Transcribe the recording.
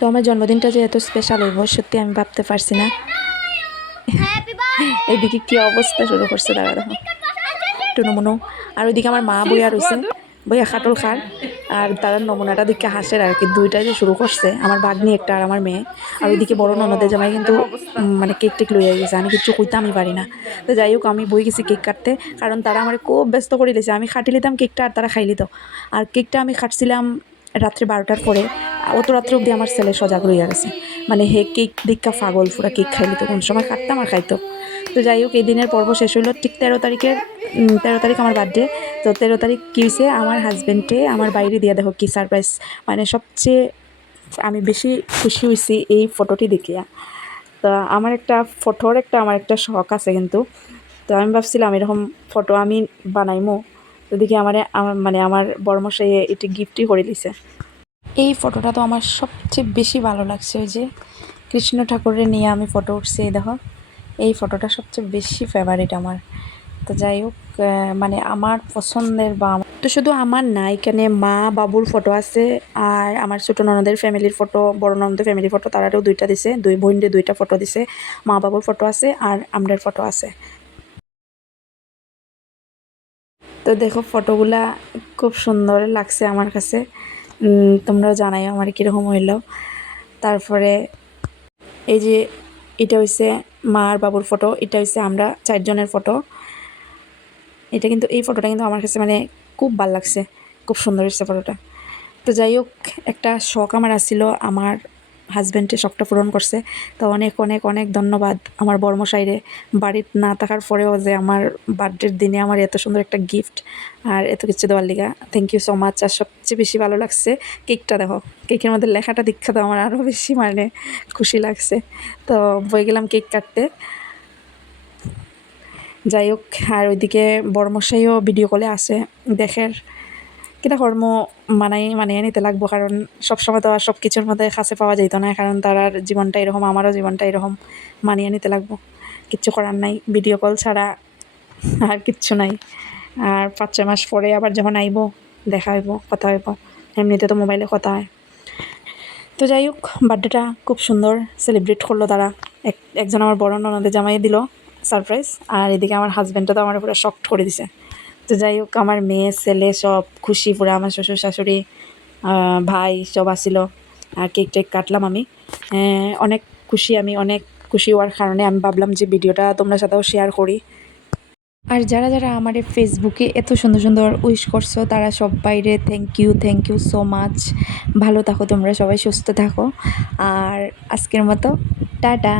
তো আমার জন্মদিনটা যে এত স্পেশাল হইব সত্যি আমি ভাবতে পারছি না। এদিকে কি অবস্থা শুরু করছে তারা, দেখো টুনুমুনু। আর ওইদিকে আমার মা বইয়া রয়েছে, বইয়া খাটল খার। আর তারা নমুনাটা দিকে হাসের আর কি, দুইটাই যে শুরু করছে, আমার ভাগ্নি একটা আর আমার মেয়ে। আর ওইদিকে বড় ননদের জামাই কিন্তু মানে কেক টেক লইয়া গেছে, আমি কিচ্ছু কইতে আমি পারি না। তো যাই হোক আমি বই গেছি কেক কাটতে, কারণ তারা আমার খুব ব্যস্ত করে দিয়েছে। আমি খাটি লিতাম কেকটা আর তারা খাই লিত। আর কেকটা আমি খাটছিলাম রাত্রে 12টার পরে। অত রাত্রে অবধি আমার ছেলে সজাগ রইয়া গেছে, মানে হে কেক দীক্ষা পাগল, পুরা কেক খাইলি তো, কোন সময় কাটতাম আর খাইতো। তো যাই হোক এই দিনের পর্ব শেষ হইলো ঠিক 13 তারিখের। 13 তারিখ আমার বার্থডে। তো 13 তারিখ কী হয়েছে, আমার হাজব্যান্ডে আমার বাইরে দিয়ে দেখো কী সারপ্রাইজ। মানে সবচেয়ে আমি বেশি খুশি হয়েছি এই ফটোটি দেখিয়া। তো আমার একটা ফটোর আমার একটা শখ আছে কিন্তু। তো আমি ভাবছিলাম এরকম ফটো আমি বানাইমো। তো দেখি আমার বড়মশাই এটি গিফটই করে দিছে। এই ফটোটা তো আমার সবচেয়ে বেশি ভালো লাগছে, ওই যে কৃষ্ণ ঠাকুরের নিয়ে আমি ফটো উঠছি, এই দেখো এই ফটোটা সবচেয়ে বেশি ফেভারিট আমার। তো যাই হোক মানে আমার পছন্দের বা তো শুধু আমার না, এখানে মা বাবুর ফটো আছে, আর আমার ছোটো ননদের ফ্যামিলির ফটো, বড় ননদের ফ্যামিলির ফটো, তারাও দুইটা দিছে, দুই বোনদের দুইটা ফটো দিছে। মা বাবুর ফটো আছে আর আমরার ফটো আছে। তো দেখো ফটোগুলা খুব সুন্দর লাগছে আমার কাছে। তোমরাও জানাই আমার কীরকম হইলো। তারপরে এই যে এটা হইছে মা আর বাবুর ফটো, এটা হইছে আমরা 4 জনের ফটো। এটা কিন্তু এই ফটোটা কিন্তু আমার কাছে মানে খুব ভালো লাগছে, খুব সুন্দর হয়েছে ফটোটা। তো যাই হোক একটা শখ আমার আসছিল, আমার হাজব্যান্ডে শখটা পূরণ করছে। তো অনেক অনেক অনেক ধন্যবাদ আমার বর্মশাইরে, বাড়ির না থাকার পরেও যে আমার বার্থডের দিনে আমার এত সুন্দর একটা গিফট আর এত কিছু দেওয়ার লিগা, থ্যাংক ইউ সো মাচ। আর সবচেয়ে বেশি ভালো লাগছে কেকটা, দেখো কেকের মধ্যে লেখাটা দীক্ষা তো আমার আরও বেশি মানে খুশি লাগছে। তো বই গেলাম কেক কাটতে। যাই হোক আর ওইদিকে বড়মশাইও ভিডিও কলে আসে, দেখের কিতা কর্ম মানিয়ে নিতে লাগবো, কারণ সবসময় তো আর সব কিছুর মধ্যে কাছে পাওয়া যেত না, কারণ তার জীবনটা এরকম, আমারও জীবনটা এরকম, মানিয়ে নিতে লাগবো, কিচ্ছু করার নাই। ভিডিও কল ছাড়া আর কিচ্ছু নাই। আর 5-6 মাস পরে আবার যখন আইব দেখা হইব, কথা হইব, এমনিতে তো মোবাইলে কথা হয়। তো যাই হোক বার্থডেটা খুব সুন্দর সেলিব্রেট করলো তারা। একজন আমার বড় ননদের জামাই দিল সারপ্রাইজ, আর এদিকে আমার হাজব্যান্ডটা তো আমার পুরো শকড করে দিছে। তো যাই হোক আমার মেয়ে ছেলে সব খুশি পুরো, আমার শ্বশুর শাশুড়ি ভাই সব আসিল। আর কেক টেক কাটলাম আমি, অনেক খুশি। আমি অনেক খুশি হওয়ার কারণে আমি ভাবলাম যে ভিডিওটা তোমরা সাথেও শেয়ার করি। আর যারা যারা আমার ফেসবুকে এত সুন্দর সুন্দর উইশ করছো তারা সবাইরে থ্যাংক ইউ সো মাচ। ভালো থাকো তোমরা সবাই, সুস্থ থাকো। আর আজকের মতো টাটা।